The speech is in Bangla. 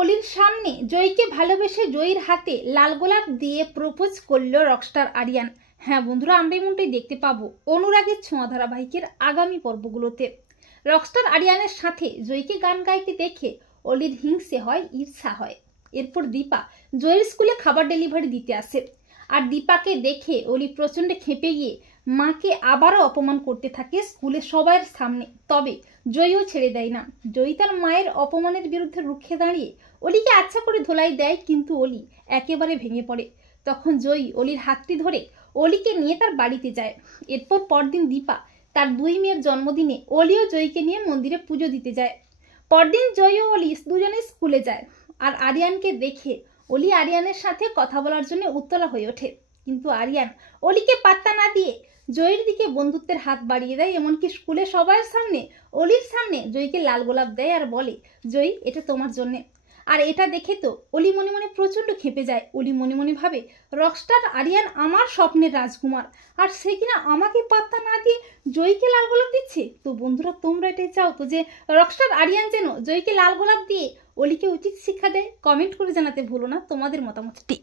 অলির সামনে জয়কে ভালোবেসে জয়ীর হাতে লাল গোলাপ দিয়ে প্রপোজ করলো রকস্টার আরিয়ান। হ্যাঁ বন্ধুরা, আমরা এমনটাই দেখতে পাবো অনুরাগের ছোঁয়া ধারাবাহিকের আগামী পর্বগুলোতে। রকস্টার আরিয়ানের সাথে জয়ীকে গান গাইতে দেখে অলির হিংসে হয়, ঈর্ষা হয়। এরপর দীপা জয়ীর স্কুলে খাবার ডেলিভারি দিতে আসে, আর দীপাকে দেখে অলি প্রচণ্ড খেপে গিয়ে মাকে আবারও অপমান করতে থাকে স্কুলে সবার সামনে। তবে জয়ীও ছেড়ে দেয় না। জয়ী তার মায়ের অপমানের বিরুদ্ধে রুখে দাঁড়িয়ে অলিকে আচ্ছা করে ধোলাই দেয়, কিন্তু অলি একেবারে ভেঙে পড়ে। তখন জয়ী অলির হাতটি ধরে অলিকে নিয়ে তার বাড়িতে যায়। এরপর পরদিন দীপা তার 2 মেয়ের জন্মদিনে অলি ও জয়ীকে নিয়ে মন্দিরে পুজো দিতে যায়। পরদিন জয়ী ও অলি দুজনে স্কুলে যায়, আর আরিয়ানকে দেখে অলি আরিয়ানের সাথে কথা বলার জন্য উত্তলা হয়ে ওঠে। কিন্তু আরিয়ান অলিকে পাত্তা না দিয়ে জয়ীর দিকে বন্ধুত্বের হাত বাড়িয়ে দেয়। এমনকি স্কুলে সবার সামনে অলির সামনে জয়ীকে লাল গোলাপ দেয় আর বলে, জয়ী এটা তোমার জন্যে। আর এটা দেখে তো অলি মনে মনে প্রচণ্ড খেপে যায়। অলি মনে মনে ভাবে, রকস্টার আরিয়ান আমার স্বপ্নের রাজকুমার, আর সে কিনা আমাকে পাত্তা না দিয়ে জয়ীকে লাল গোলাপ দিচ্ছে। তো বন্ধুরা, তোমরা এটাই চাও তো যে রকস্টার আরিয়ান যেন জয়ীকে লাল গোলাপ দিয়ে অলিকে উচিত শিক্ষা দেয়? কমেন্ট করে জানাতে ভুলো না তোমাদের মতামতটি।